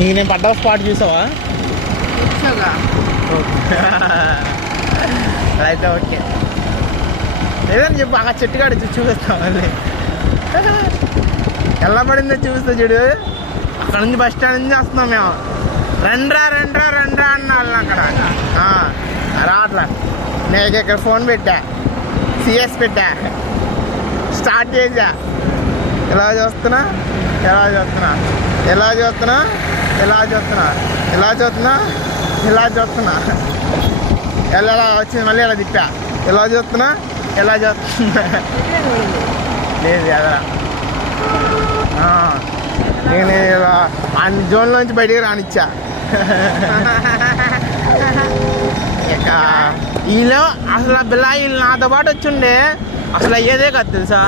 ఇంక నేను పడ్డ స్పాట్ చూసావా? అయితే ఓకే లేదని చెప్పు. అక్కడ చెట్టు కాడ చూపిస్తాం మళ్ళీ. ఎలా పడిందో చూపిస్తా చూడు. అక్కడ నుంచి బస్ స్టాండ్ నుంచి వస్తున్నాం మేము. రండ్రా రండ్రా రండ్రా అన్నాళ్ళు అక్కడ రావట్లా. నేను ఇక్కడ ఫోన్ పెట్టా, సిఎస్ పెట్టా, స్టార్ట్ చేసా. ఎలా చూస్తున్నా ఎలా చూస్తున్నా ఎలా చూస్తున్నా ఎలా చూస్తున్నా ఎలా చూస్తున్నా ఎలా చూస్తున్నా ఎలా వచ్చింది. మళ్ళీ ఎలా తిప్పా. ఎలా చూస్తున్నా ఎలా చూస్తున్నా లేదు ఎదరా. నేను ఇలా అన్ని జోన్లోంచి బయటికి రానిచ్చా. ఇక వీళ్ళు అసలు బిల్లా వీళ్ళు నాతో పాటు వచ్చిండే అసలు అయ్యేదే కాదు తెలుసా.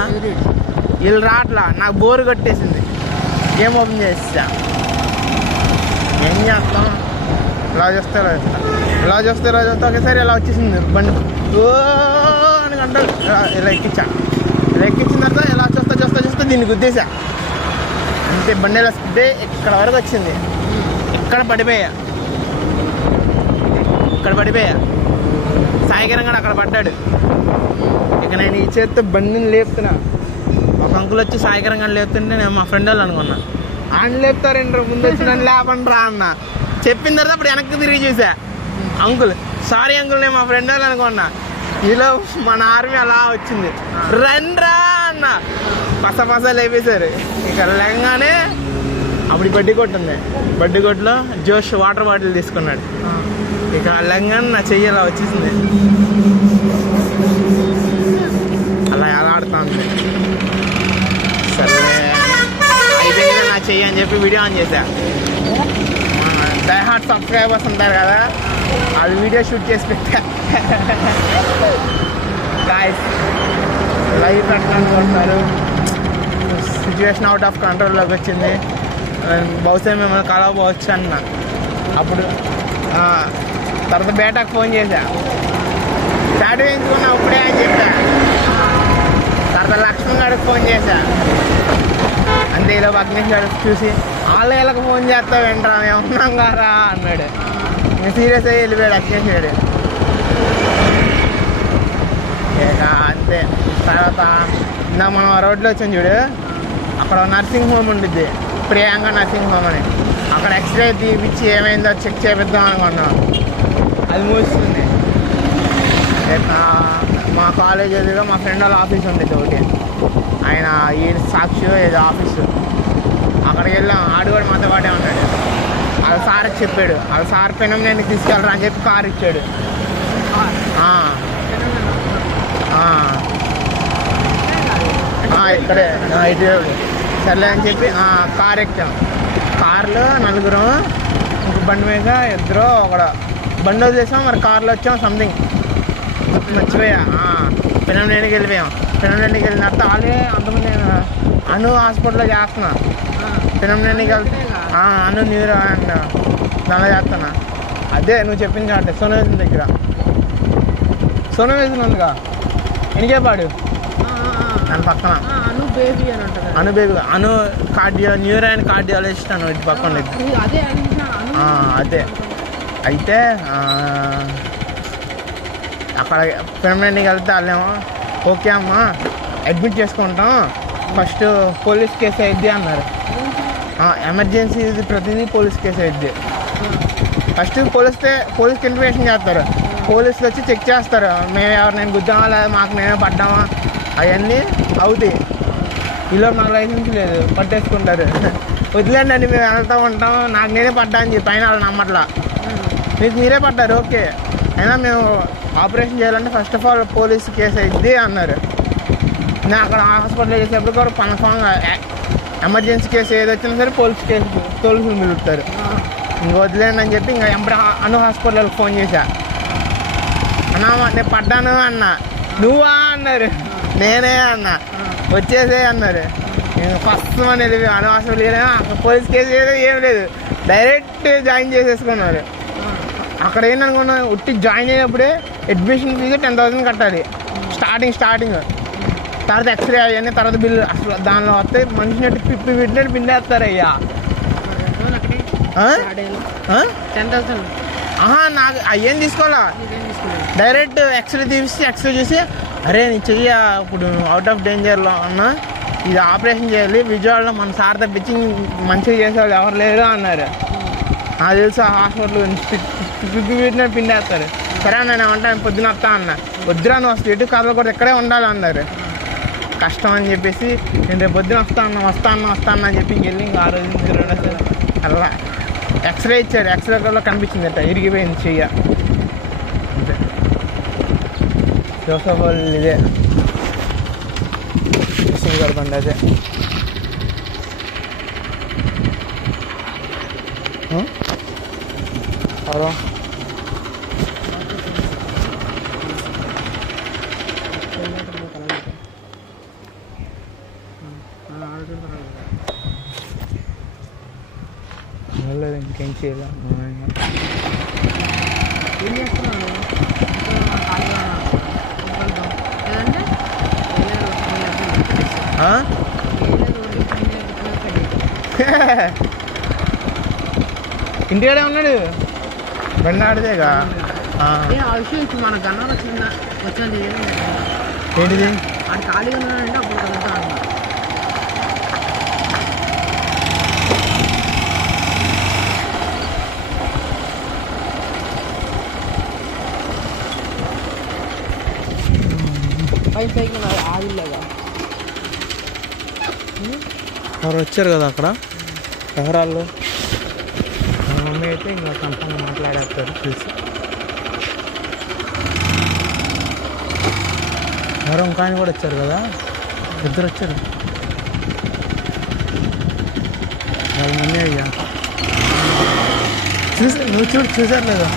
వీళ్ళు రావట్లా. నాకు బోరు కట్టేసింది. గేమ్ ఓపెన్ చేసా. ఏం చేస్తాం. ఇలా చూస్తే ఇలా చూస్తా ఇలా చూస్తే ఇలా చూస్తే ఒకేసారి ఇలా వచ్చేసింది బండి. ఓ అని అంటారు. ఇలా ఎక్కించా. ఇలా ఎక్కించిన తర్వాత ఇలా చూస్తా చూస్తా చూస్తే దీన్ని గుద్దేశా. అంతే బండి ఇలా స్పిడ్ ఇక్కడ వరకు వచ్చింది. ఇక్కడ పడిపోయా. సాయికిరణ్ కూడా అక్కడ పడ్డాడు. ఇక నేను ఈ చేతితో బండిని లేపుతున్నా. ఒక అంకుల్ వచ్చి సాయికిరణ్ గారిని లేపుతుంటే నేను మా ఫ్రెండ్ వాళ్ళు అనుకున్నా. ఆయన లేపుతారేంటారు ముందు వచ్చి నన్ను లేపండి రా అన్న. చెప్పిన తర్వాత అప్పుడు వెనక్కి తిరిగి చూసా. అంకుల్ సారీ అంకుల్ నేను మా ఫ్రెండ్ వాళ్ళు అనుకున్నా. ఈలో మన ఆర్మీ అలా వచ్చింది. రండ్రా అన్న పస లేపేశారు. ఇక లేగానే అప్పుడు బడ్డీ కొట్టు ఉంది. బడ్డీ కొట్టులో జోష్ వాటర్ బాటిల్ తీసుకున్నాడు. ఇక లేగానే నా చెయ్యి అలా వచ్చేసింది. అలా ఎలా ఆడుతా ఉంది. సరే అయిపోయింది నా చెయ్యి అని చెప్పి వీడియో ఆన్ చేశా. డైహార్ట్ సబ్స్క్రైబర్స్ ఉంటారు కదా, వాళ్ళు వీడియో షూట్ చేసి పెట్టా. గాయ్స్ లైవ్ పెట్టడానికి కొడతారు. సిచ్యువేషన్ అవుట్ ఆఫ్ కంట్రోల్లోకి వచ్చింది. బహుశా మిమ్మల్ని కలవవచ్చు అన్న. అప్పుడు తర్వాత బేటాకు ఫోన్ చేశా. స్టార్ట్ వేయించుకున్నా ఇప్పుడే అని చెప్పా. తర్వాత లక్ష్మణ్ గారికి ఫోన్ చేశా. అంతే ఇలా అగ్నేష్ గారు చూసి వాళ్ళకి ఫోన్ చేస్తా వెంటరా మేము ఉన్నాం కారా అన్నాడు. నేను సీరియస్ అయ్యి వెళ్ళిపోయాడు అగ్నేష్ గారు. ఇక అంతే. తర్వాత ఇందాక మనం రోడ్లో వచ్చాం చూడు, అక్కడ నర్సింగ్ హోమ్ ఉండిద్ది, ప్రియాంక నర్సింగ్ హోమ్ అని. అక్కడ ఎక్స్రే తీపిచ్చి ఏమైందో చెక్ చేపిద్దాం అనుకున్నాం. అది మూస్తుంది. మా కాలేజ్ ఎదురుగా మా ఫ్రెండ్ వాళ్ళ ఆఫీస్ ఉండేది ఒకటి. ఆయన ఈ సాక్షి ఏదో ఆఫీసు. అక్కడికి వెళ్ళాం. ఆడు కూడా మాతో పాటే ఉన్నాడు. వాళ్ళ సార్కి చెప్పాడు. వాళ్ళ సార్ పెనం నేను తీసుకెళ్ళరా అని చెప్పి కారు ఇచ్చాడు. ఇక్కడే ఇటు సర్లే అని చెప్పి కారు ఎక్కాం. కార్లో నలుగురు, ఇంక బండి మీద ఇద్దరు, ఒక బండి వదిలేసాం. మరి కార్లో వచ్చాం. సంథింగ్ మర్చిపోయా. పెనంనేనికి వెళ్ళిపోయాం. పెనంనేనికి వెళ్ళిన తర్వాత వాళ్ళే అంతమంది అను హాస్పిటల్లో చేస్తున్నా. పెనంనేనికి వెళ్తే అను న్యూరో అండ్ దానిలో చేస్తున్నా. అదే నువ్వు చెప్పింది కాబట్టి సోనవేజన్ దగ్గర. సోనవేజన్ ఉందిగా ఎనికేపాడు దాని పక్కన Anu baby Anu cardio neuro and cardiologist అని ఇటు పక్కన అదే. అయితే అక్కడ పెర్మనెంట్గా వెళ్తే వాళ్ళేమో ఓకే అమ్మా అడ్మిట్ చేసుకుంటాం, ఫస్ట్ పోలీస్ కేసు అయిద్ది అన్నారు. ఎమర్జెన్సీ ఇది ప్రతిదీ పోలీస్ కేసు అయిద్ది. ఫస్ట్ పోలీస్కి ఇన్ఫర్మేషన్ చేస్తారు. పోలీసులు వచ్చి చెక్ చేస్తారు. మేము ఎవరినైనా గుద్దామా లేదా మాకు మేమే పడ్డామా అవన్నీ అవుతాయి. ఇలా మాకు లైసెన్స్ లేదు పట్టేసుకుంటారు. వదిలేండి అండి మేము వెళ్తూ ఉంటాం, నాకు నేనే పడ్డా అని చెప్పి అయినా వాళ్ళు నమ్మట్లా. మీకు మీరే పడ్డారు ఓకే, అయినా మేము ఆపరేషన్ చేయాలంటే first of all police case అయింది అన్నారు. నేను అక్కడ హాస్పిటల్ చేసేప్పుడు కూడా కన్ఫామ్గా ఎమర్జెన్సీ కేసు ఏది వచ్చినా సరే పోలీసులు మిలుగుతారు. ఇంక వదిలేండి అని చెప్పి ఇంకా ఎంపీ అను హాస్పిటల్కి ఫోన్ చేశా. అన్నా నేను పడ్డాను అన్న. నువ్వా అన్నారు. నేనే అన్నా. వచ్చేసే అన్నారు. ఫస్ట్ మన అను హాస్పిటల్ పోలీస్ కేసు ఏం లేదు, డైరెక్ట్ జాయిన్ చేసేసుకున్నారు. అక్కడ ఏంటనుకున్నా ఉట్టి జాయిన్ అయినప్పుడే అడ్మిషన్ ఫీజు 10,000 కట్టాలి స్టార్టింగ్. తర్వాత ఎక్స్రే అవన్నీ తర్వాత బిల్లు అసలు దానిలో వస్తే మనిషినట్టు పిప్పి పెట్టినట్టు బిల్లు వేస్తారు. అయ్యా నాకు అయ్యేం తీసుకోవాలా, డైరెక్ట్ ఎక్స్రే తీసి ఎక్స్రే చూసి అరే నీ చెయ్య ఇప్పుడు అవుట్ ఆఫ్ డేంజర్లో ఉన్నా, ఇది ఆపరేషన్ చేయాలి, విజయవాడలో మన సార్ తప్పించి మంచిగా చేసేవాళ్ళు ఎవరు లేరు అన్నారు. నాకు తెలుసు ఆ హాస్పిటల్ పెట్టిన పిండేస్తారు. సరే అన్న నేను అంటే పొద్దున వస్తా అన్న, వద్దురా నువ్వు అసలు ఎటు కథలు కూడా ఇక్కడే ఉండాలి అన్నారు. కష్టం అని చెప్పేసి నేను రేపు పొద్దున వస్తా అన్న అని చెప్పి వెళ్ళి ఇంకా ఆ రోజు అలా ఎక్స్రే ఇచ్చాడు. ఎక్స్రేలో కనిపించిందట ఇరిగిపోయింది చెయ్య. అంతే జోసఫ్ ఇదే కడపండి అదే హలో ఇంకేం చేయాలి ఇంటికాడే ఉన్నాడు, బండి ఆడితేగా. మన గన్నాలు వచ్చిందా వచ్చింది ఏంటిది అది ఖాళీగా ఉన్నాడంటే అప్పుడు కలుగుతా అన్నా. సైకిల్ ఆగిలేగా ఎవరు వచ్చారు కదా అక్కడ ఎవరాళ్ళు. మా మమ్మీ అయితే ఇంకా కంపంగా మాట్లాడేస్తారు చూసి. ఎవరో ఇంకా ఆయన కూడా వచ్చారు కదా, ఇద్దరు వచ్చారు వాళ్ళ మమ్మీ అయ్యా. నువ్వు చూసారు లేదా?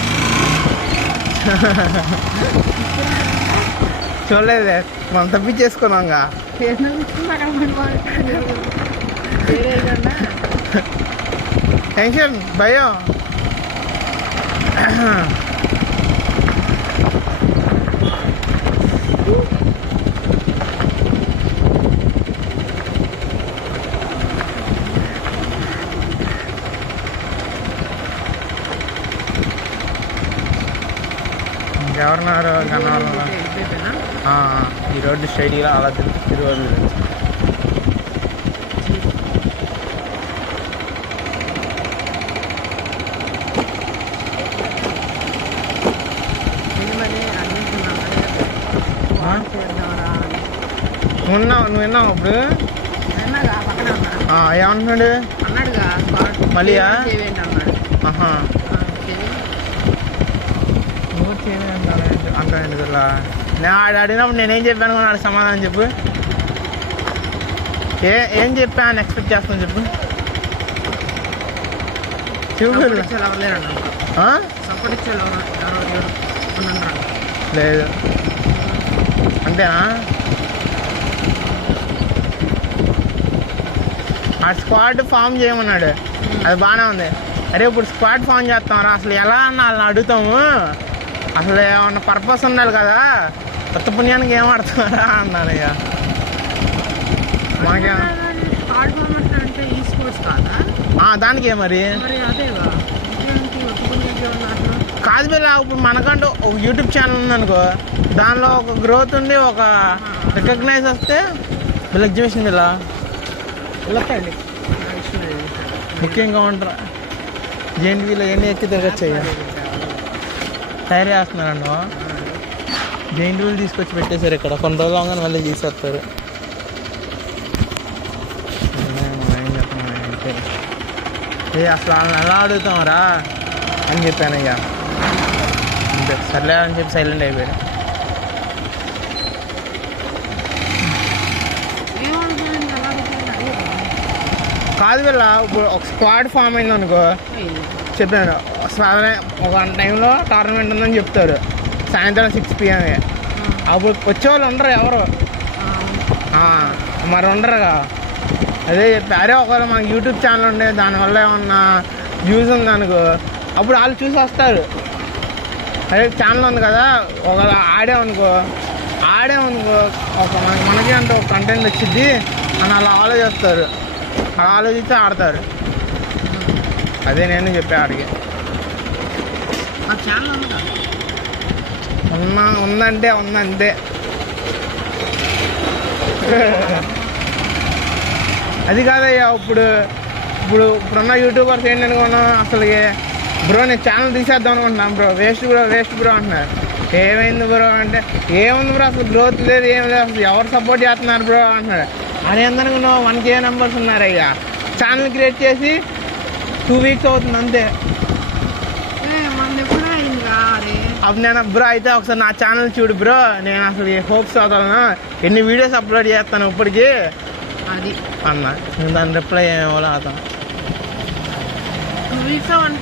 చూడలేదే, మనం తప్పించేసుకున్నాంగా. టెన్షన్ భయం ఇంకెవరున్నారు కన్నా. ఈ రోడ్డు స్ట్రైట్గా అలా తిరిగి వదిలేదు. నువ్వు విన్నావు అప్పుడు ఏమంటున్నాడు మళ్ళీ అంటాడు ఇలా. నేను అడిగినప్పుడు నేనేం చెప్పాను కూడా సమాధానం చెప్పు. ఏం చెప్పా అని ఎక్స్పెక్ట్ చేస్తాను చెప్పు. లేదు అంతేనా? ఆ స్క్వాడ్ ఫామ్ చేయమన్నాడు, అది బాగానే ఉంది. అరే ఇప్పుడు స్క్వాడ్ ఫామ్ చేస్తామరా, అసలు ఎలా అన్న వాళ్ళని అడుగుతాము, అసలు ఏమన్నా పర్పస్ ఉండాలి కదా, కొత్త పుణ్యానికి ఏం ఆడుతున్నారా అన్నాను. ఇక మాకే దానికే మరి కాదు బిల్ల. ఇప్పుడు మనకంటూ ఒక యూట్యూబ్ ఛానల్ ఉందనుకో, దానిలో ఒక గ్రోత్ ఉండి ఒక రికగ్నైజ్ వస్తే వీళ్ళు ఎగ్జిబిషన్ ఇలా వెళ్ళొస్తాయండి. ముఖ్యంగా ఉంటారా జేఎన్టీవీలో ఎన్ని ఎక్కి తిరగచ్చాయి. తయారు చేస్తున్నారండి జేఎన్టీవీలు తీసుకొచ్చి పెట్టేశారు ఇక్కడ. కొన్ని రోజులు అవగానే మళ్ళీ తీసేస్తారు. అసలు వాళ్ళని ఎలా అడుగుతామరా అని చెప్పాను. ఇక అంతే సర్లే అని చెప్పి సైలెంట్ అయిపోయాడు. కాదు వీళ్ళ ఇప్పుడు ఒక స్క్వాడ్ ఫామ్ అయింది అనుకో, చెప్పాను ఒక టైంలో టోర్నమెంట్ ఉందని చెప్తారు, సాయంత్రం 6 PM. అప్పుడు వచ్చేవాళ్ళు ఉండరు ఎవరు, మరి ఉండరుగా. అదే చెప్పి అరే ఒకవేళ మనకి యూట్యూబ్ ఛానల్ ఉండే దానివల్ల ఏమన్నా వ్యూస్ ఉందనుకో, అప్పుడు వాళ్ళు చూసి వస్తారు. అదే ఛానల్ ఉంది కదా, ఒకవేళ ఆడామనుకో ఒక మనకి అంటే ఒక కంటెంట్ వచ్చింది అని అలా ఆలోచిస్తారు. అలా ఆలోచించి ఆడతారు. అదే నేను చెప్పా ఆడికి. ఆ ఛానల్ ఉందా? ఉందంటే ఉందంతే. అది కాదయ్యా, ఇప్పుడున్న యూట్యూబర్స్ ఏంటనుకున్నాం అసలు. బ్రో నేను ఛానల్ తీసేద్దాం అనుకుంటున్నాను బ్రో, వేస్ట్ బ్రో అంటున్నారు. ఏమైంది బ్రో అంటే, ఏముంది బ్రో అసలు గ్రోత్ లేదు, ఏం లేదు, అసలు ఎవరు సపోర్ట్ చేస్తున్నారు బ్రో అంటున్నారు. అని ఎందుకనుకున్నావు 1K మెంబర్స్ ఉన్నారు అయ్యా. ఛానల్ క్రియేట్ చేసి 2 వీక్స్ అవుతుంది అంతే. అప్పుడు నేను బ్రో అయితే ఒకసారి నా ఛానల్ చూడు బ్రో, నేను అసలు హోప్స్ అవుతాను, ఎన్ని వీడియోస్ అప్లోడ్ చేస్తాను ఇప్పటికీ అది అన్న. దాని రిప్లై ఏమో అతను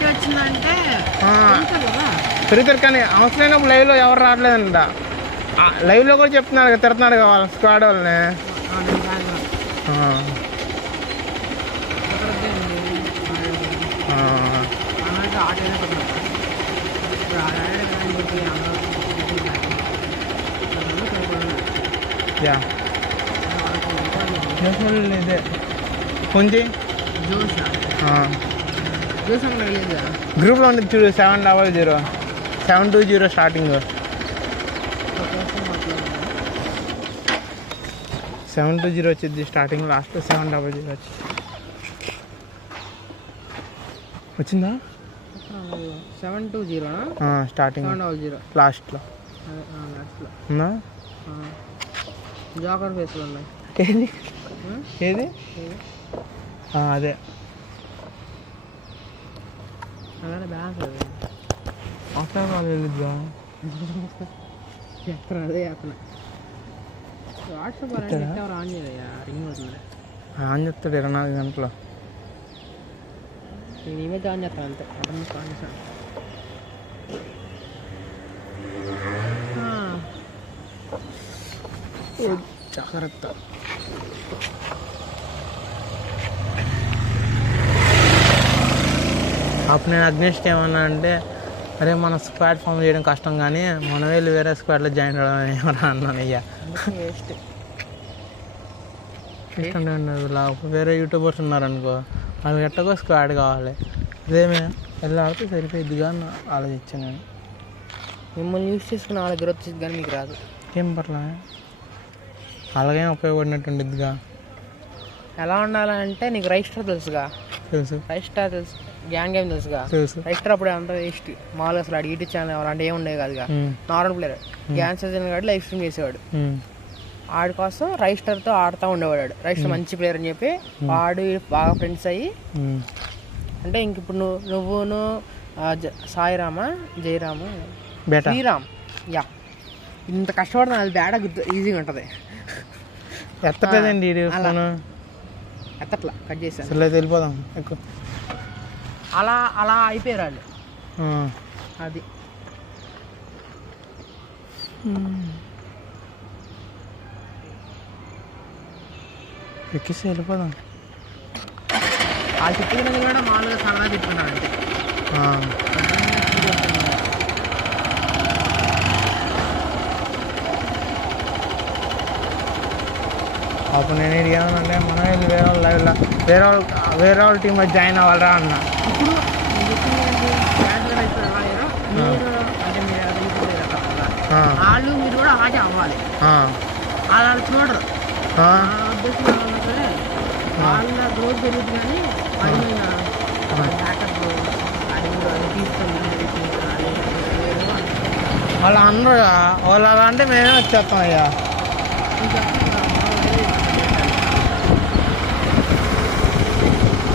వచ్చిందంటే పెరుగుతారు. కానీ అవసరమైనప్పుడు లైవ్లో ఎవరు రావట్లేదంట. లైవ్లో కూడా చెప్తున్నారు కదా, తిడుతున్నాడు కదా వాళ్ళ స్క్వాడ్ వాళ్ళని. ఇదే కొంచెం గ్రూప్లో ఉంది చూడు, 720 స్టార్టింగ్, 720 వచ్చింది స్టార్టింగ్, లాస్ట్ 700 వచ్చిందా? 720 స్టార్టింగ్, లాస్ట్లో ఉందా? జాకర్ ఫేస్లో ఉన్నాయి. ఏది అదే అలానే బ్యాన్స్ అది అక్కడ వెళ్ళిద్దా? అదే అతను వాట్సాప్ ఎవరు ఆన్ చేయలేదా? రింగ్ అవుతుంది. ఆన్ చేస్తాడు 24 గంటలు. నేను ఇమేజ్ ఆన్ చేస్తాను అంతే. ఆన్ చేస్తాను. జాగ్రత్త. అప్పుడు నేను అగ్నిస్ట్ ఏమన్నా అంటే, అరే మన స్క్వాడ్ ఫామ్ చేయడం కష్టం కానీ మనం వెళ్ళి వేరే స్క్వాడ్లో జాయిన్ అవ్వడం ఏమన్నా అన్నాను. అయ్యా వేరే యూట్యూబర్స్ ఉన్నారనుకో, వాళ్ళకి ఎట్టకో స్క్వాడ్ కావాలి, అదేమే వెళ్ళి ఆడితే సరిపోయిద్దిగా అని ఆలోచించాను నేను. మిమ్మల్ని యూజ్ చేసుకుని వాళ్ళ గ్రోత్ వచ్చింది కానీ మీకు రాదు. ఏం పర్లే, అలాగే ఉపయోగపడినట్టు ఉండిద్దిగా. ఎలా ఉండాలంటే నీకు రైస్టర్ తెలుసుగా? తెలుసు. రైస్టర్ తెలుసు, గ్యాంగ్ గేమ్ తెలుసుగా? తెలుసు. రైస్టర్ అప్పుడు అంతా వేస్ట్. మామూలుగా అసలు యూట్యూబ్ ఛానల్ అలాంటి ఏమి ఉండేవి కాదుగా. నార్మల్ ప్లేయర్, గ్యాంగ్ సీజన్ కాబట్టి లైవ్ స్ట్రీమ్ చేసేవాడు. ఆడి కోసం రైస్టర్తో ఆడుతూ ఉండేవాడు. రైస్టర్ మంచి ప్లేయర్ అని చెప్పి వాడు బాగా ఫ్రెండ్స్ అయ్యి, అంటే ఇంక ఇప్పుడు నువ్వును సాయిరామా జయరామా శ్రీరామ్, యా ఇంత కష్టపడుతున్నా అది బేడ ఈజీగా ఉంటుంది. ఎత్తలేదండి ఎత్తట్లా, కట్ చేశాను. వెళ్ళిపోదాం ఎక్కువ. అలా అయిపోయారు వాళ్ళు. అది ఎక్కిస్తే వెళ్ళిపోదాం. ఆ తిప్పుకున్నది కూడా మామూలుగా సరదా తిప్పుకున్నాడు అంటే. అప్పుడు నేను ఏమన్నా మనం వెళ్ళి వేరే వాళ్ళ టీంలో జాయిన్ అవ్వాలరా అన్న. ఇప్పుడు వాళ్ళు మీరు కూడా అలాగే అవ్వాలి. వాళ్ళు చూడరు, వాళ్ళ గ్రోత్ జరుగుతుంది కానీ వాళ్ళు అందరూ వాళ్ళు అలా అంటే మేమే వచ్చేస్తాం అయ్యా.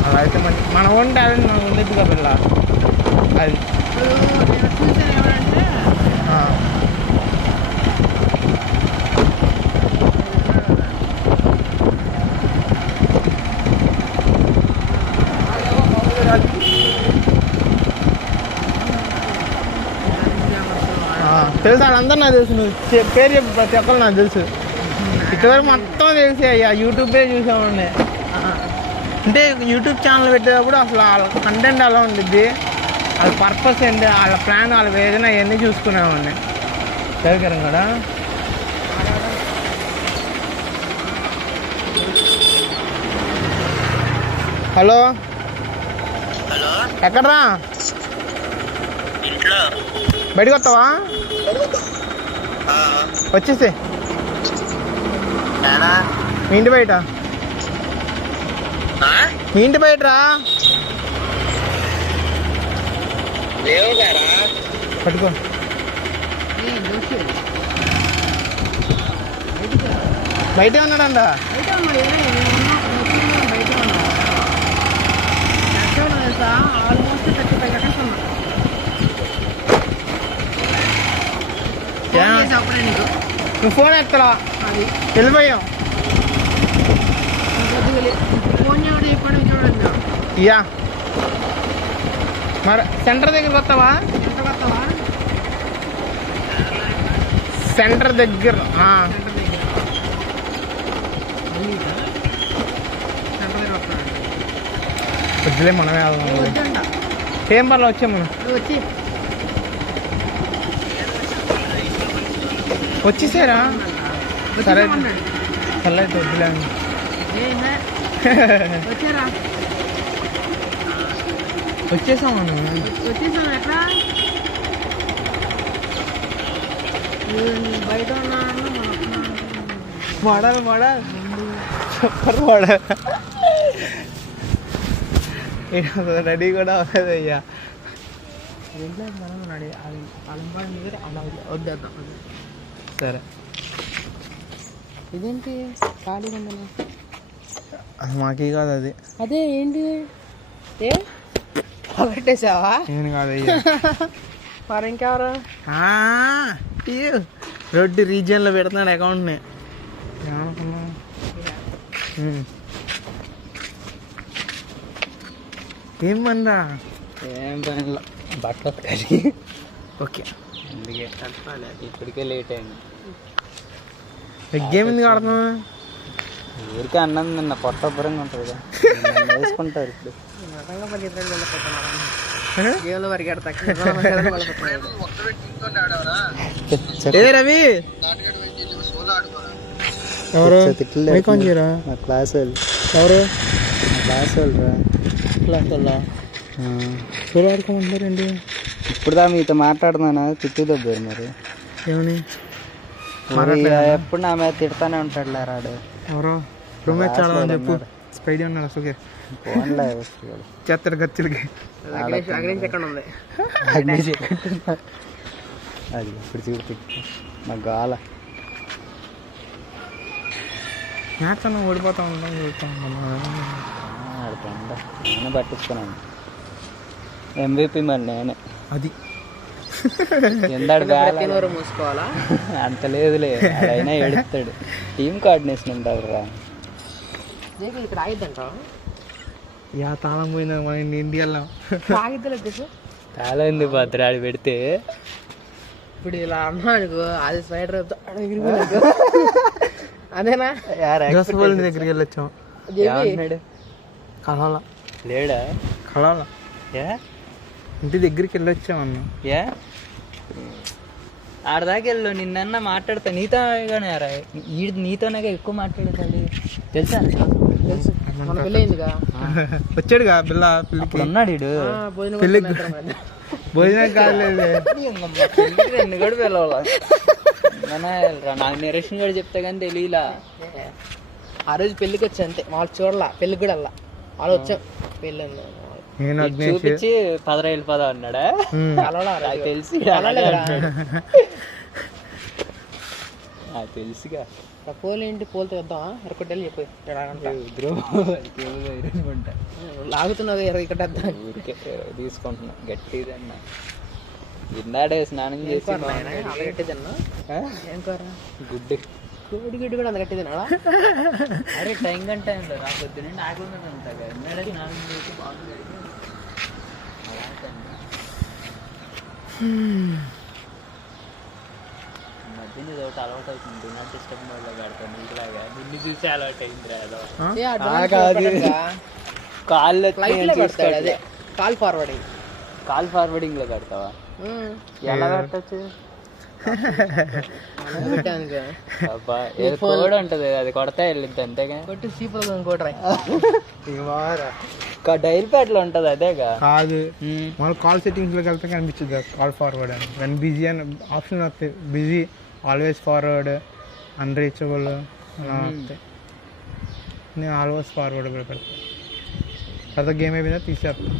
అలా అయితే మన ఓన్ టాలెంట్ మనకు ఉండేది కదా పిల్ల. అది చూసాను ఏమంటే తెలుసు, వాళ్ళందరూ నాకు తెలుసు. నువ్వు పేరు చెప్పి ప్రతి ఒక్కరు నాకు తెలుసు. ఇటువరకు మొత్తం తెలిసి అయ్యా, యూట్యూబే చూసామండి. అంటే యూట్యూబ్ ఛానల్ పెట్టేటప్పుడు అసలు వాళ్ళ కంటెంట్ ఎలా ఉండిద్ది, వాళ్ళ పర్పస్ ఏంటి, వాళ్ళ ప్లాన్, వాళ్ళ వేదన అవన్నీ చూసుకునేవాడిని. సరికరం కూడా హలో ఎక్కడరా? బయటకు వస్తావా? వచ్చేసి మీ ఇంటి బయట, మీ ఇంటి బయటరా. పట్టుకో. బయటే ఉన్నాడంట. ఆల్మోస్ట్ 35 seconds ఉన్నా. నువ్వు ఫోన్ ఎత్తలా, వెళ్ళిపోయాం. ఇయా మరి సెంటర్ దగ్గరికి వస్తావా? సెంటర్ దగ్గర వద్దులే, మనమే వెళ్దాం. ఏం పర్లేదు, వచ్చాం మనం. వచ్చేసారా? సరే సరే అయితే వద్దులే. వచ్చేసాం మనం. బయట మోడల్ చెప్పరు మోడల్. రెడీ కూడా అవ్వదు అయ్యా. సరే. ఇదేంటి ఖాళీగా ఉంది? మాకీ కాదు అది. అదే ఏంటి పెట్టేసావా? నేను కాదు అయ్యా. మరి ఇంకెవరు? రోడ్డు రీజియన్లో పెడుతున్నాడు అకౌంట్ని. ఏమనుకున్నా? ఏం పనిరా? ఏం పనిలో బట్టలు కడిగి. ఓకే, అందుకే కట్టాలి. ఇప్పటికే లేట్ అయింది. గేమ్ ఎందుకు ఆడుతున్నావు? ఊరికే అన్నం నిన్న పొట్టభరంగా ఉంటుంది కదా, వేసుకుంటారు ఇప్పుడు. ఏ రవి, ఎవరు మా క్లాస్ వాళ్ళు. ఎవరు? క్లాస్ వాళ్ళు రా. క్లాస్ వాళ్ళ సోలో ఆడుకోమంటారండి. ఇప్పుడు దా మీతో మాట్లాడుతున్నానా, తిట్టుదబ్బారు మరి. ఏమని? ఎప్పుడు నా మీద తిడతానే ఉంటాడు రాడు. ఎవరో రూమ్మేట్ చాలా చెప్పు. స్పైడీ ఉన్నాడు అసలు. ఫోన్లో చేస్తాడు ఖర్చులకి. ఎక్కడ ఉంది అది ఇప్పుడు చూడు నా గాల. మ్యాచ్ అన్న ఓడిపోతా ఉంటాం, చూస్తాం. ఆడుతుంటా, నేనే పట్టించుకున్నాను. MVP మరి నేనే. అది ఎందాడు మూసుకోవాలా? అంత లేదులే, అయినా ఏడుస్తాడు. టీమ్ కోఆర్డినేషన్ ఉంటుంది రా. ఇక్కడ ఆగిద్దంట. యా తాళం పోయిందా, మన ఇంటికి వెళ్ళాం. తాళం ఎందుకు పోతారు ఆడు పెడితే? ఇప్పుడు ఇలా అన్నాడు, అది స్వైడర్ అదేనా? జోసఫ్ దగ్గరికి వెళ్ళొచ్చాం. కలవాల లేడా? కలవాల ఏ ఇంటి దగ్గరికి వెళ్ళొచ్చాం అన్న. ఏ ఆడదాకా వెళ్ళు, నిన్న మాట్లాడతా నీతో కానీ నీతోనే ఎక్కువ మాట్లాడేది తెలుసా? తెలుసు, మన పెళ్ళి అయిందిగా. వచ్చాడుగా పిల్ల పెళ్ళికి ఉన్నాడు వీడు. పెళ్ళికి భోజనం కాలేదు. రెండు కూడా పిలవాల నాకు నిరేషన్ కూడా చెప్తా కానీ తెలియలా. ఆ రోజు పెళ్ళికి వచ్చా అంతే, వాళ్ళు చూడలా. పెళ్ళికి కూడా వెళ్ళా, వాళ్ళు వచ్చాం. పెళ్ళి చూపించి 10 వెళ్ళిపోదా అన్నాడా? తెలిసి తెలుసుగా. పూలు ఏంటి, పూలతో వద్దామా? ఎరకొట్టెళ్ళి చెప్పి లాగుతున్నది ఎరకొట్టేద్దాం. ఊరికే తీసుకుంటున్నా గట్టిదన్నా. ఇన్నాడే స్నానం చేసి గుడ్డు గుడ్డు కూడా అంత గట్టి తినాడా? అరే టైం గంట రా పొద్దున ఆకుండా ఉంటాగా. స్నానం చేసి బాగుంది. మధ్యన ఒకటి అలవాటు అవుతుంది. నా సిస్టమ్ వల్ల పెడతాను నీకులాగా. నిన్ను చూసి అలవాటు అయింది రా. కాల్ ఫార్వర్డింగ్ లో పెడతావా? ఎలా పెట్టచ్చు? పెట్టాను అబ్బా ఏదో కోడ్ ఉంటది, అది కొడతా వెళ్ళిద్ది అంతేగా. కొట్టి సీపుల్ ఇంకోటి డైల్ ప్యాడ్ లో ఉంటది అదేగా. కాదు, మళ్ళీ కాల్ సెట్టింగ్స్లోకి వెళ్తే కనిపించింది కాల్ ఫార్వర్డ్ అని. వెన్ బిజీ అని ఆప్షన్ వస్తాయి, బిజీ, ఆల్వేస్ ఫార్వర్డ్, అన్రీచబుల్ అలా వస్తాయి. నేను ఆల్వేస్ ఫార్వర్డ్ కూడా పెడతాను. తర్వాత గేమ్ అయిపోయిందా తీసేస్తాను.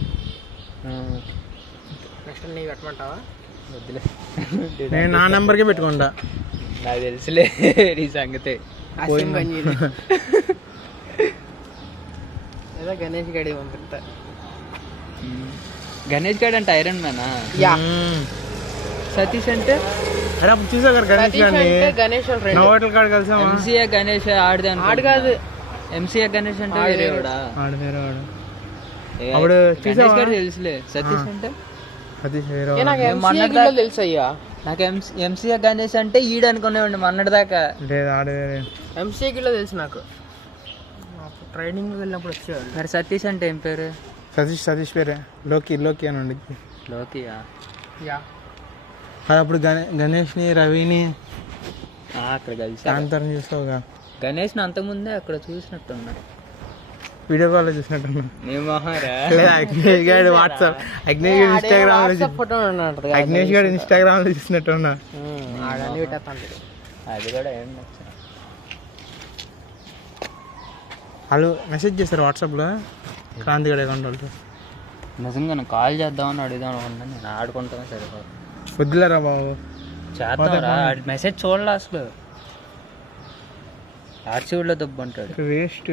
నెక్స్ట్ నీకు పెట్టమంటావా? వద్దులే, నేను నా నెంబర్కే పెట్టుకుంటా. నాకు తెలుసులే ఈ సంగతి. ఏదో గణేష్ గడి పంపిస్తా. గణేష్ గారు అంటే ఐరన్ మ్యానా? యా. సతీష్ అంటే అరే అప్పుడు చూసా కదా గణేష్ గారిని, గణేష్ వాళ్ళ నోటల్ కాడ కలిసామా? ఎంసీఏ గణేష్ ఆడితే ఆడు కాదు, ఎంసీఏ గణేష్ అంటే వేరేవాడా? ఆడు వేరే వాడు. ఏ, అప్పుడు గణేష్ గారు తెలుసులే. సతీష్ అంటే సతీష్ వేరే ఏ వాడు. నాకు MCA గిల్లో తెలుసు అయ్యా. నాకు ఎంసీఏ గణేష్ అంటే ఈడు అనుకునేవాడిని మొన్నటి దాకా. లేదు ఆడు వేరే. MCA గిల్లో తెలుసు నాకు ట్రైనింగ్ వెళ్ళినప్పుడు వచ్చేవాళ్ళు. మరి సతీష్ అంటే ఏం పేరు? సతీష్ పేరే లోకి అని ఉండి. లోకియా? యా. అది అప్పుడు గణేష్ని, రవిని, అక్కడ కలిసి కాంతారం చూస్తావుగా. గణేష్ని అంతకుముందే అక్కడ చూసినట్టున్నా, వీడియో కాల్ చూసినట్టున్నా. నీ మొహరా? లేదా అగ్నేష్ గారు వాట్సాప్, అగ్నేష్ గారు ఇన్స్టాగ్రామ్ లో, ఫోటో ఉన్నట్టు అగ్నేష్ గారు ఇన్స్టాగ్రామ్ లో చూసినట్టున్నా. ఆడని పెట్టేస్తాను. అది కూడా ఏం నచ్చ. వాళ్ళు మెసేజ్ చేస్తారు వాట్సాప్లో, క్రాంతి గడ అకౌంట్ వాళ్ళు. నిజంగా నేను కాల్ చేద్దామని అడుగుదాం అనుకున్నా, నేను ఆడుకుంటాను సరిపోదు. వద్దులేరా బాబు, చేద్దాంరా. మెసేజ్ చూడలే అసలు, ఆర్చీవుడ్లో దెబ్బ అంటాడు. వేస్ట్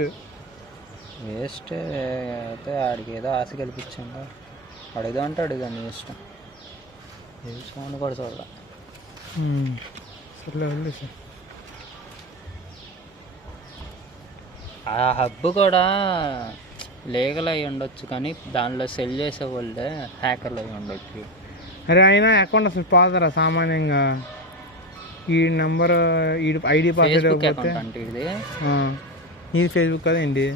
వేస్ట్ అయితే ఆడికి ఏదో ఆశ కల్పించాను. అడుగుదాం అంటే అడుగుదాం, నీ ఇష్టం. తెలుసుకోండి కూడా చూడాలి. సర్లే వదిలే సార్. ఆ హబ్ కూడా లీగల్ అయి ఉండొచ్చు, కానీ దానిలో సెల్ చేసే వాళ్ళే హ్యాకర్లు అయి ఉండొచ్చు. అరే అయినా అకౌంట్ అసలు పోతారా సామాన్యంగా? ఈ నెంబర్, ఈ ఐడి పాస్వర్డ్ ఫేస్బుక్ అకౌంట్ అంటే ఇది. ఇది ఫేస్బుక్ కదండి.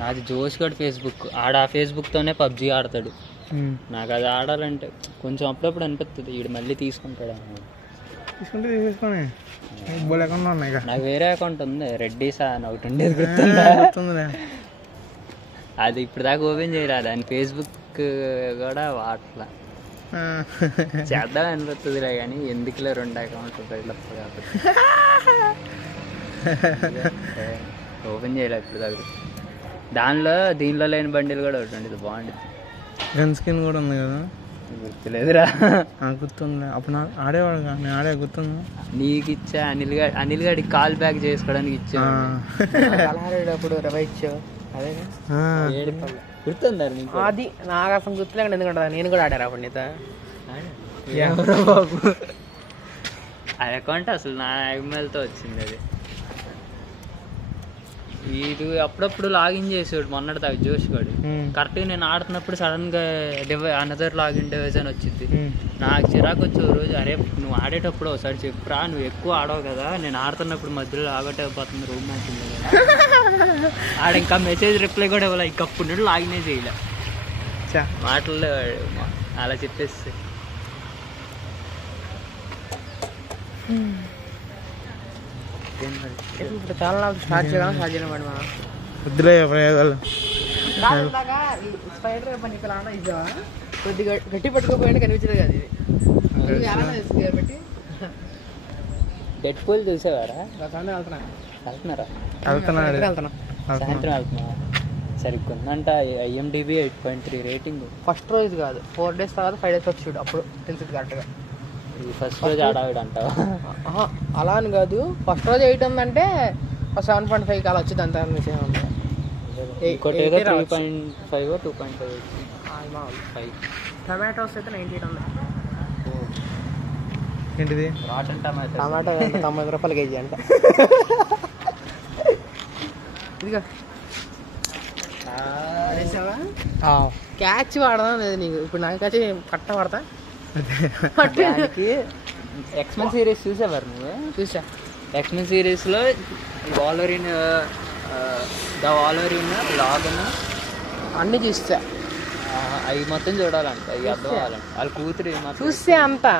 నాది జోష్ గడ్ ఫేస్బుక్. ఆడ ఆ ఫేస్బుక్తోనే పబ్జీ ఆడతాడు. నాకు అది ఆడాలంటే కొంచెం అప్పుడప్పుడు అనిపిస్తుంది, వీడు మళ్ళీ తీసుకుంటాడు. తీసుకుంటే తీసేసుకొని బోల్ అకౌంట్ ఉన్నాయి. నాకు వేరే అకౌంట్ ఉంది, రెడ్డీసా అని ఒకటి ఉండేది, గుర్తుందా? అది ఇప్పుడు దాకా ఓపెన్ చేయరాదు, అని ఫేస్బుక్ కూడా వాట్లా. చేద్దాం అనిపిస్తుందిలే కానీ ఎందుకులే 2 అకౌంట్లు బయటప్ప కాబట్టి ఓపెన్ చేయలేదు ఇప్పుడు దాకా. దీనిలో లేని బండిలు కూడా ఒకటి ఉండేది, బాగుండేది. గన్ స్కిన్ కూడా ఉంది కదా? గుర్తులేదురా. గుర్తుంది, అప్పుడు ఆడేవాడు, నేను ఆడే గుర్తుంది. నీకు ఇచ్చా, అనిల్ గారికి కాల్ బ్యాక్ చేసుకోవడానికి ఇచ్చా. అప్పుడు రవై ఇచ్చావు అదే గుర్తుందా నీకు? అది నాకు అసలు గుర్తులేకుండా ఎందుకంటే నేను కూడా ఆడారు అప్పుడు నీతో. ఎవరో బాబు, ఆ అకౌంట్ అసలు నా ఎంఎల్తో వచ్చింది. అది ఇది అప్పుడప్పుడు లాగిన్ చేసేవాడు మొన్నటి దాకా జోష్ గాడు. కరెక్ట్గా నేను ఆడుతున్నప్పుడు సడన్గా అనదర్ లాగిన్ డివైస్ అని వచ్చింది. నాకు చిరాకు వచ్చే రోజు, అరే నువ్వు ఆడేటప్పుడు ఒకసారి చెప్పురా, నువ్వు ఎక్కువ ఆడవు కదా, నేను ఆడుతున్నప్పుడు మధ్యలో లాగౌట్ అయిపోతుంది, రూమ్ మ్యాచ్ ఉంది కదా. ఆడ ఇంకా మెసేజ్ రిప్లై కూడా ఇవ్వాలి, ఇంకప్పుడు నుండి లాగినే చేయలే. మాటల్లో అలా చెప్పేస్తే ఇప్పుడు చాలా స్టార్ట్ చేయడం మనం వద్దులే ప్రయోగాలు. స్పైడర్ పని ఇక్కడ ఆడ ఇచ్చావా? కొద్దిగా గట్టి పట్టుకోపోయినా కనిపించదు కదా ఇది. పెట్టి డెడ్ పూల్ చూసేవారా? వెళ్తున్నారా? వెళ్తున్నా సాయంత్రం వెళ్తున్నా. సరిగ్గా ఉందంట. IMDb 8.3 rating. ఫస్ట్ రోజు కాదు, 4 days తర్వాత 5 days వచ్చి అప్పుడు తెలిసింది కరెక్ట్గా. ఇది ఫస్ట్ రోజు ఆడావిడ అంటావా? అలా అని కాదు, ఫస్ట్ రోజు 8 ఉందంటే 7.5 అలా వచ్చింది అంత విషయం. ఇంకోటి ఏదో 3.5 2.5 వచ్చింది. టమాటోస్ అయితే 98 ఉంది. ఏంటిది? టమాటో 90 రూపాయలు కేజీ అంట. ఇదిగా క్యాచ్ వాడదాం లేదు నీకు. ఇప్పుడు నాకు క్యాచ్ కట్ట వాడతా. X-Men సిరీస్ చూసేవారు నువ్వు? చూసా. X-Men సిరీస్లో వాల్వరిన్, ద వాల్వరిన్, లాగన్ అన్నీ చూసా. అవి మొత్తం చూడాలంట, అవి అర్థం అవ్వాలంట. వాళ్ళ కూతురు చూస్తే అంతా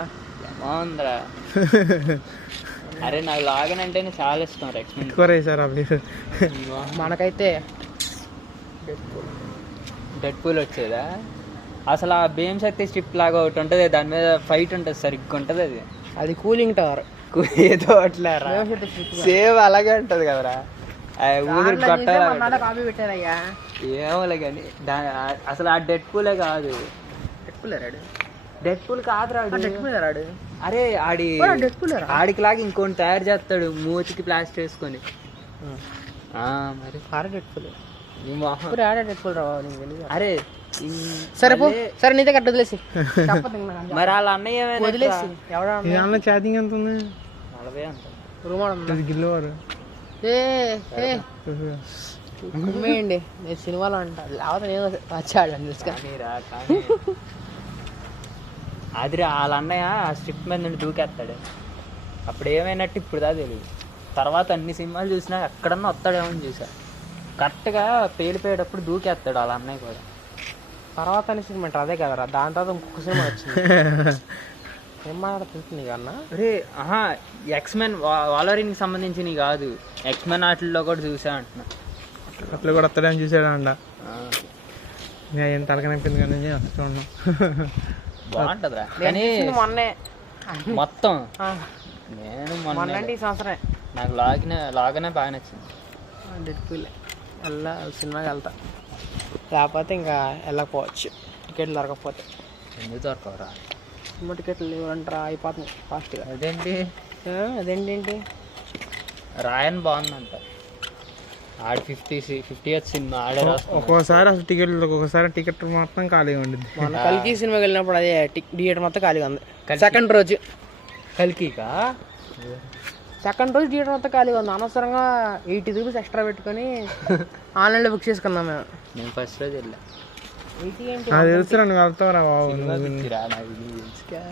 బాగుందిరా. అరే నాకు లాగన్ అంటేనే చాలా ఇష్టం ఎక్స్మెన్. ఎక్కువ వేసారు అప్పుడు. మనకైతే డెడ్ పూల్ వచ్చేదా అసలు ఆ భీమ్ శక్తి స్ట్రిప్ లాగా ఒకటి ఉంటుంది, దాని మీద ఫైట్ ఉంటుంది, సరిగ్గా ఉంటుంది అది. అది కూలింగ్ టవర్ ఏదో అట్లా సేమ్ అలాగే ఉంటుంది కదరా. ఊపిరి కొట్టాలి కాపీ పెట్టారయ్యా. ఏమోలే కానీ అసలు ఆ డెడ్ పూలే కాదు. డెడ్ పూల్ కాదురా రాడు. అరే ఆడికి లాగా ఇంకోటి తయారు చేస్తాడు మూతికి ప్లాస్టర్ వేసుకొని. మరి అరే సరే పో, సరే నీతో కట్ట వదిలేసి. మరి వాళ్ళ అన్నయ్య వదిలేసి దాంట్లో ఛార్జింగ్ ఎంత ఉంది? 40 అంత. అది గిల్లువారు. ఉమ్మేయండి, నేను సినిమాలో అంటా లేకపోతే నేను వచ్చాడు అని తెలుసు. అది వాళ్ళ అన్నయ్య ఆ స్ట్రిప్ మీద నుండి దూకేస్తాడు. అప్పుడు ఏమైనట్టు ఇప్పుడు దా తెలియదు. తర్వాత అన్ని సినిమాలు చూసినా ఎక్కడన్నా వస్తాడేమో అని చూసా. కరెక్ట్గా పేలిపోయేటప్పుడు దూకేస్తాడు వాళ్ళ అన్నయ్య కూడా. తర్వాత అనే సినిమా అదే కదరా, దాని తర్వాత ఇంకొక సినిమా వచ్చింది. ఏం మాట్లాడుతుంది కన్నా? అరే ఎక్స్మెన్ వాలరీన్కి సంబంధించినవి కాదు, ఎక్స్మెన్ వాటిల్లో కూడా చూసా అంటున్నా. అట్లా కూడా వస్తాడని చూసాడు అంట. నేను తలకనిపింది కానీ చూడడం బాగుంటుందిరా. కానీ మొన్నే మొత్తం నేను మొన్న ఈ సంవత్సరం నాకు లాగనే బాగా నచ్చింది. డెడ్పూల్ వెళ్ళా సినిమాకి వెళ్తా, లేకపోతే ఇంకా వెళ్ళకపోవచ్చు టికెట్లు దొరకకపోతే. ఎందుకు దొరకవరా? సినిమా టికెట్లు లేవంటారా, అయిపోతుంది ఫాస్ట్గా. అదేంటి రాయన్ బాగుందంట. ఆడ 50 సినిమా ఆడే ఒక్కోసారి అసలు టికెట్లు, ఒక్కొక్కసారి టికెట్ మొత్తం ఖాళీగా ఉండింది. మన కల్కి సినిమాకి వెళ్ళినప్పుడు అదే థియేటర్ మొత్తం ఖాళీగా ఉంది. సెకండ్ రోజు కల్కికా సెకండ్ రోజు థియేటర్ మొత్తం ఖాళీగా ఉంది. అనవసరంగా 80 రూపీస్ ఎక్స్ట్రా పెట్టుకొని ఆన్లైన్లో బుక్ చేసుకున్నాం మేము. నేను ఫస్ట్ రోజు వెళ్ళా. తెలుసు నువ్వు వెళ్తావురా బాబు.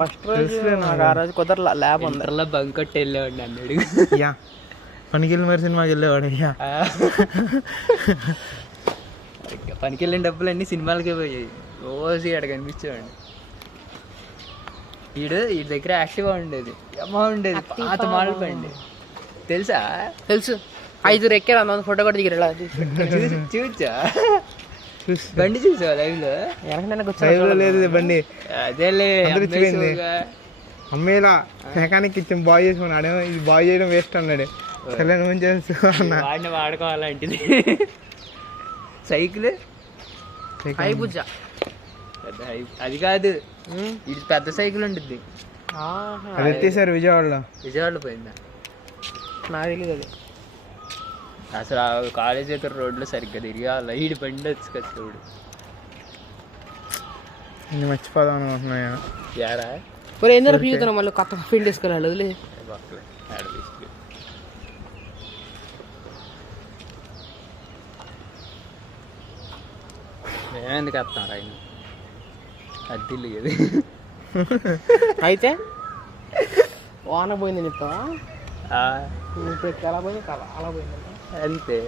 ఫస్ట్ రోజు నాకు ఆ రోజు కుదరలా, ల్యాబ్ ఉంది. బంకొట్టి వెళ్ళేవాడిని అన్నాడు. యా పనికి వెళ్ళి మరి సినిమాకి వెళ్ళేవాడు. పనికి వెళ్ళిన డబ్బులు అన్నీ సినిమాలకే పోయాయి. రోజు ఇక్కడ కనిపించేవాడిని. వీడి దగ్గర యాక్టివ్గా ఉండేది, అమ్మ ఉండేది, పాత మోడల్ బండి తెలుసా? తెలుసు. 5 ఎక్కారు, అంత ఫోటో కూడా దిగిరా. చూచా బండి చూసావా లైవ్ లో? లేదు బండి అదేలే అమ్మేలా మెకానిక్ ఇచ్చాం బాయ్ చేసుకున్నాడు. ఇది బాయ్ చేయడం వేస్ట్ అన్నాడు. సరే నువ్వు చేసుకో, వాడిని వాడుకోవాలంటిది. సైకిల్ అది కాదు, ఇది పెద్ద సైకిల్ ఉంటుంది. అది ఎత్తేసారు విజయవాడలో పోయిందా? నాకు తెలియదు అది. అసలు ఆ కాలేజ్ దగ్గర రోడ్లో సరిగ్గా తిరిగాల. ఈడు బండి వచ్చి కదా చూడు. మర్చిపోదాం అనుకుంటున్నాయా? యారా ఏందో పీకుతున్నాం మళ్ళీ కొత్త ఫీల్డ్ వేసుకోవాలి. వదిలే మేమెందుకు వస్తాం రాయన అద్దిల్లు ఇది. అయితే వాన పోయింది చెప్తావా? ఇప్పుడు ఎలా పోయింది అలా పోయింది అంతే.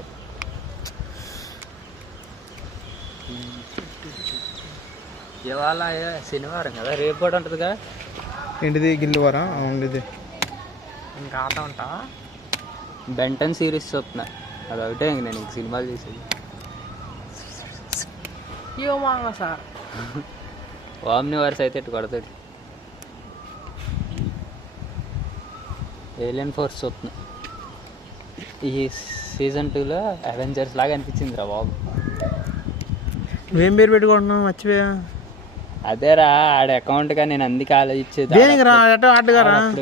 ఇవాళ శనివారం కదా, రేపు కూడా ఉంటుందిగా. ఏంటిది గిల్లువారా? ఉండేది ఇంకా ఆట ఉంటా. బెంటన్ సిరీస్ చూస్తున్నా, అదొకటే ఇంక నేను ఇంక సినిమాలు చూసేది. సార్ వామ్ని వర్స్ అయితే ఇటు కొడతాడు. ఏలియన్ ఫోర్స్ చూస్తున్నా. ఈ సీజన్ 2లో అవెంజర్స్ లాగా అనిపించింది రా బాబు. ఏం పేరు పెట్టుకుంటున్నావు? మర్చిపోయా. అదేరా ఆడ అకౌంట్గా నేను అందుకే ఆలోచించేది.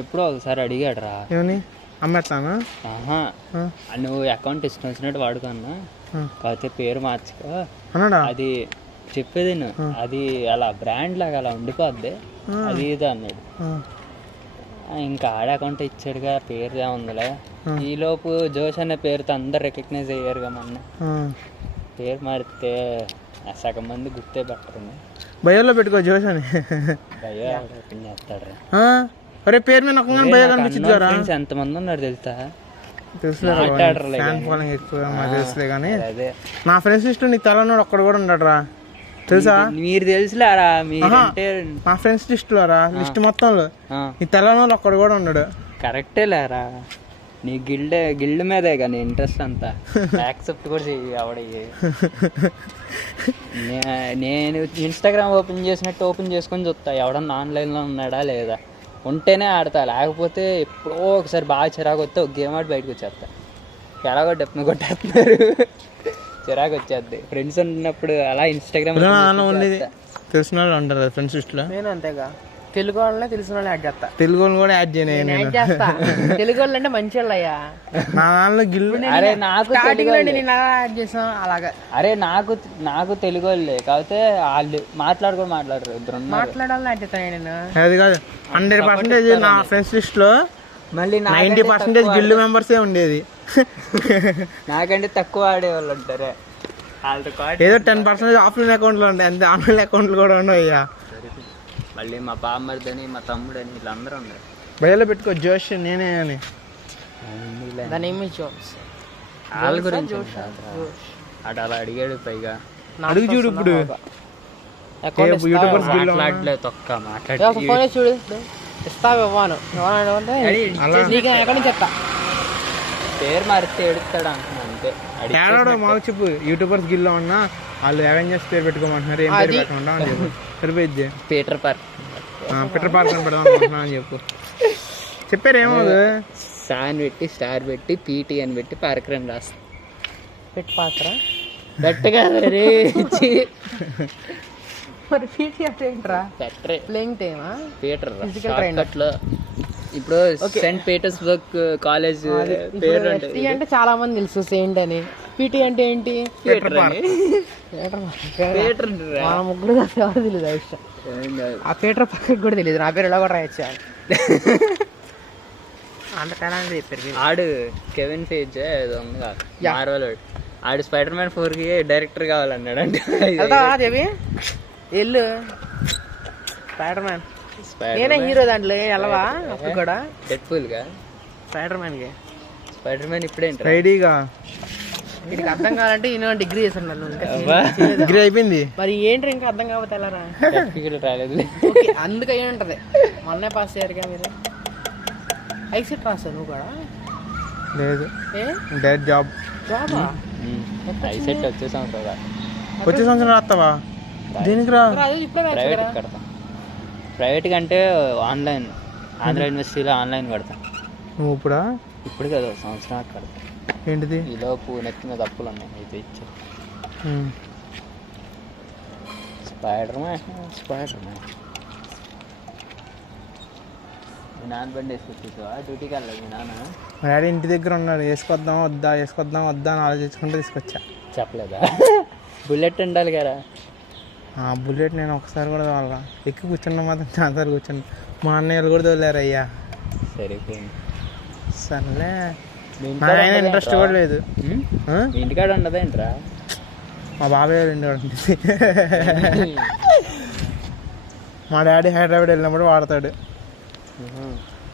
ఎప్పుడో ఒకసారి అడిగాడు రా, ఏమని అమ్మేస్తానా? నువ్వు అకౌంట్ ఇష్టం వచ్చినట్టు వాడుకున్నా, కాకపోతే పేరు మార్చుకో అన్నాడా? అది చెప్పేది అది అలా బ్రాండ్ లాగా అలా ఉండిపోద్ది అది ఇది అన్నాడు. ఇంకా ఆడ అకౌంట్ ఇచ్చాడుగా, పేరుదే ఉందిలే. ఈలోపు జోష్ అనే పేరుతో అందరు రికగ్నైజ్ అయ్యారుగా. మొన్న పేరు మారితే సగం మంది గుర్తే పెట్టరు. భయోలో పెట్టుకో జోష్ అని. భయో చేస్తాడు. అరే పేరు మీద ఫ్రెండ్స్ ఎంతమంది ఉన్నారు తెలుసా? తెలుసులే కానీ నా ఫ్రెండ్స్ లిస్ట్ నీకు తెలన్నాడు ఒక్కడు కూడా ఉన్నాడు రా. తెలుసా? మీరు తెలుసులేరా మీరంటే మా ఫ్రెండ్స్ లిస్ట్లో రా, లిస్ట్ మొత్తంలో ఆ, ఈ తెలంగాణలో ఒక్కడు కూడా ఉండడు. కరెక్టే లేరా. నీ గిల్డ్ మీదే కానీ ఇంట్రెస్ట్ అంతా యాక్సెప్ట్ కూడా చెయ్యి ఆవిడ. నేను ఇన్స్టాగ్రామ్ ఓపెన్ చేసినట్టు ఓపెన్ చేసుకొని చూస్తా ఎవడన్నా ఆన్లైన్లో ఉన్నాడా లేదా, ఉంటేనే ఆడతా, లేకపోతే ఎప్పుడో ఒకసారి బాగా చిరాకు వస్తే ఒక గేమ్ ఆడి బయటకు వచ్చేస్తా. ఎలా కొట్టేస్తున్నారు చిరాకు వచ్చేద్ది. ఫ్రెండ్స్ ఉన్నప్పుడు అలా ఇన్స్టాగ్రామ్ ఉండేది తెలిసిన వాళ్ళు ఉంటారు ఫ్రెండ్స్ లిస్ట్లో. నేను అంతేగా, తెలుగు వాళ్ళనే తెలిసిన వాళ్ళని యాడ్ చేస్తా. తెలుగు వాళ్ళు కూడా యాడ్ చేయను నేను. యాడ్ చేస్తా. తెలుగు వాళ్ళు అంటే మంచి వాళ్ళు అయ్యా. నా దానిలో గిల్లు. అరే నాకు స్టార్టింగ్ లో నేను ఇలా యాడ్ చేసాం అలాగా. అరే నాకు తెలుగు వాళ్ళే కాకపోతే వాళ్ళు మాట్లాడరు ఇద్దరు మాట్లాడాలని యాడ్ చేస్తాను నేను. అది కాదు 100% నా ఫ్రెండ్స్ లిస్ట్లో మళ్ళీ 90% గిల్డ్ మెంబర్సే ఉండేది. నాకంటే తక్కువ ఆడేవాళ్ళు ఉంటారే వాళ్ళతో ఏదో 10% ఆఫ్లైన్ అకౌంట్లు ఉంటాయి అంతే, ఆన్లైన్ అకౌంట్లు కూడా ఉన్నాయి. అయ్యా మళ్ళీ మా బామ్మర్దని మా తమ్ముడని వీళ్ళందరూ ఉన్నారు. బయలు పెట్టుకో జోష్ నేనే అని. దాని ఏమి జోక్స్ వాళ్ళ గురించి అటు అలా అడిగాడు. పైగా అడుగు చూడు ఇప్పుడు యూట్యూబర్స్ మాట్లాడలేదు తొక్క మాట్లాడి ఫోన్ చూడు ఇస్తావు ఇవ్వను అంటే నీకు ఎక్కడి నుంచి చెప్తా. పేరు మారితే ఎడుతాడు అంటున్నా అంతే. తేడాడో మాకు చెప్పు. యూట్యూబర్స్ గిల్లో ఉన్నా వాళ్ళు అవెంజర్స్ పేరు పెట్టుకోమంటున్నారు, ఏం పేరు పెట్టకుండా అని చెప్పు. సరిపోయిద్ది. పీటర్ పార్క్ అని పెడదాం అనుకుంటున్నా అని చెప్పు. చెప్పారు ఏమవుదు సాన్ పెట్టి స్టార్ పెట్టి పీటీ అని పెట్టి పార్క్ అని రాస్తా. పెట్టి పాత్ర గట్టిగా మరి పీటీ అంటే ఏంట్రా? పెట్టరే ప్లేయింగ్ టైమా? పీటర్ ఫిజికల్ ట్రైనర్ లో ఇప్పుడు సెయింట్ పీటర్స్బర్గ్ కాలేజ్ పేరు ఎస్టీ అంటే చాలా మంది తెలుసు సెయింట్ అని. పీటీ అంటే ఏంటి? మా ముగ్గురు ఎవరు తెలియదు ఆ విషయం. ఆ పీటర్ పక్కకి కూడా తెలియదు. నా పేరు ఎలా కూడా రాయొచ్చా అంత తేడా చెప్పారు. ఆడు కెవిన్ ఫేజ్ ఏదో ఉంది కాదు మార్వెల్ ఆడు స్పైడర్ మ్యాన్ 4కి డైరెక్టర్ కావాలన్నాడు. అంటే దేవి ఎల్లు స్పైడర్ మ్యాన్ నేనే హీరో దాంట్లో వెళ్ళవా అప్పుడు కూడా. డెడ్ ఫుల్ గా స్పైడర్ మ్యాన్ కి స్పైడర్ మ్యాన్ ఇప్పుడేంటి రెడీగా వీటికి అర్థం కావాలంటే ఈయన డిగ్రీ చేస్తున్నాను. డిగ్రీ అయిపోయింది మరి ఏంటి ఇంకా అర్థం కాకపోతే వెళ్ళరా? రాలేదు అందుకు అయ్యి ఉంటది. మొన్నే పాస్ అయ్యారుగా మీరు. ఐసెట్ రాస్తావు నువ్వు కూడా? లేదు డైరెక్ట్ జాబ్. జాబా? ఐసెట్ వచ్చే సంవత్సరం రాస్తావా? దేనికి రా? ప్రైవేట్ కడతా. ప్రైవేట్ కంటే ఆన్లైన్ ఆంధ్ర యూనివర్సిటీలో ఆన్లైన్ కడతా. నువ్వు ఇప్పుడు కదా సంవత్సరం కడతా. ఏంటిది? ఈలోపు నెత్తిన తప్పులు ఉన్నాయి అయితే ఇచ్చా. స్పైడర్ మ్యాన్ మీ నాన్న బండి వేసుకొచ్చేసావా? డ్యూటీకి వెళ్ళలేదు మీ నాన్న? మా డాడీ ఇంటి దగ్గర ఉన్నాడు. వేసుకొద్దాం వద్దా అని ఆలోచించుకుంటే తీసుకొచ్చా. చెప్పలేదా? బుల్లెట్ ఉండాలి కదా. బుల్లెట్ నేను ఒకసారి కూడా తోలరా. ఎక్కి కూర్చున్నా మాత్రం చాలాసార్లు కూర్చున్నా. మా అన్నయ్యలు కూడా తోలారు అయ్యా. సరిపోయింది. సర్లే ఆయన ఇంట్రెస్ట్ కూడా లేదు. ఇంటికాడ ఉండదేంట్రా? మా బాబాయ్ ఇంటికాడ ఉంటుంది. మా డాడీ హైదరాబాద్ వెళ్ళినప్పుడు వాడతాడు.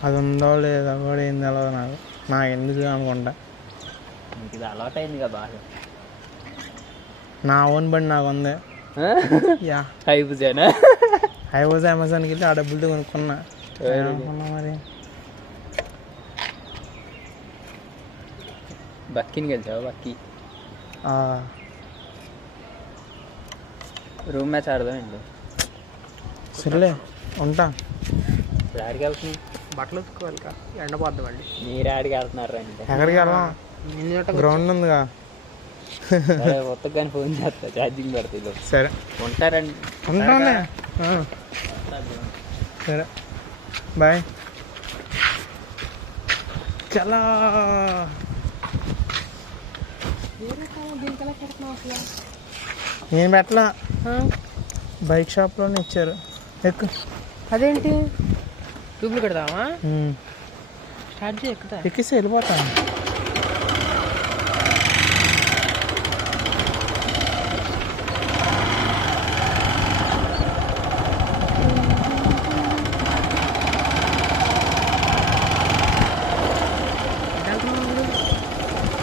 అది ఉందో లేదో కూడా ఏం తెలియదు నాకు ఎందుకు అనుకుంటా. ఇది అలవాటు అయింది కదా బాగా. నా ఓన్ బండి నాకు ఉంది. యా హైబూజ్ అమెజాన్కి వెళ్ళి ఆ డబ్బులతో కొనుక్కున్నా. మరి బక్కీని గెలిచావా? బక్కీ రూమ్ మ్యాచ్ ఆడదామండి. సరేలే ఉంటా. ఇప్పుడు ఆడికి వెళ్తుంది బట్టలు ఉతుక్కోవాలి ఎండపోద్దాం అండి. మీరు ఆడికి వెళ్తున్నారు అంటే ఎక్కడికి వెళ్దాం? గ్రౌండ్ ఉందిగా. కొత్త కానీ ఫోన్ చేస్తా, ఛార్జింగ్ పెడతా. సరే ఉంటారండి. ఉంటానే. సరే బాయ్. చాలా నేను పెట్టలా, బైక్ షాప్లోనే ఇచ్చారు. ఎక్కు. అదేంటి ట్యూబ్లు పెడదామా? స్టార్ట్ చేయి. ఎక్కుతా ఎక్కిస్తే వెళ్ళిపోతాను.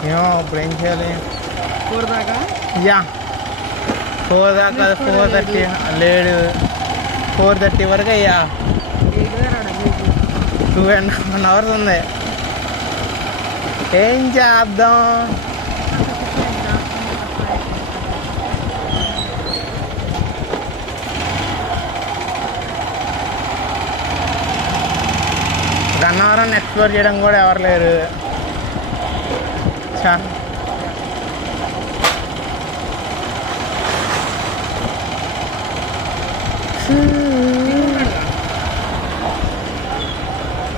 ఏమో ఇప్పుడు ఏం చేయాలి? కూరదాకా యా 4 దాకా 4:30 లేడు 4:30 వరకు అయ్యా 2.5 hours ఉంది. ఏం చేద్దాం? గన్నవరం ఎక్స్ప్లోర్ చేయడం కూడా ఎవరు లేరు.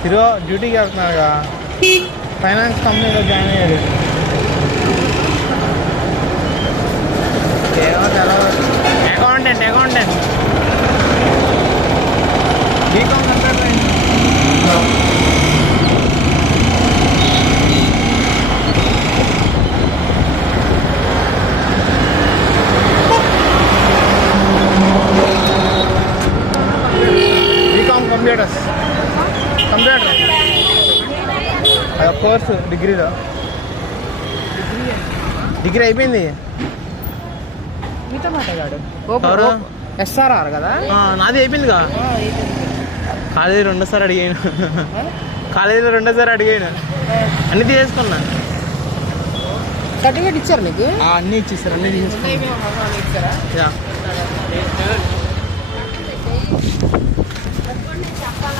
తిరుగు డ్యూటీకి వెళ్తున్నారుగా, ఫైనాన్స్ కంపెనీలో జాయిన్ అయ్యాడు. Accountant BCom computer computer course degree అయిపోయింది. మీతో మాట్లాడాడు ఎవరు? SRR కదా. నాది అయిపోయిందిగా. కాలేజీ రెండోసారి అడిగాను. అన్ని తీసుకున్నా. సర్టిఫికేట్ ఇచ్చారు నీకు? అన్నీ ఇచ్చేసారు. ఇచ్చారా?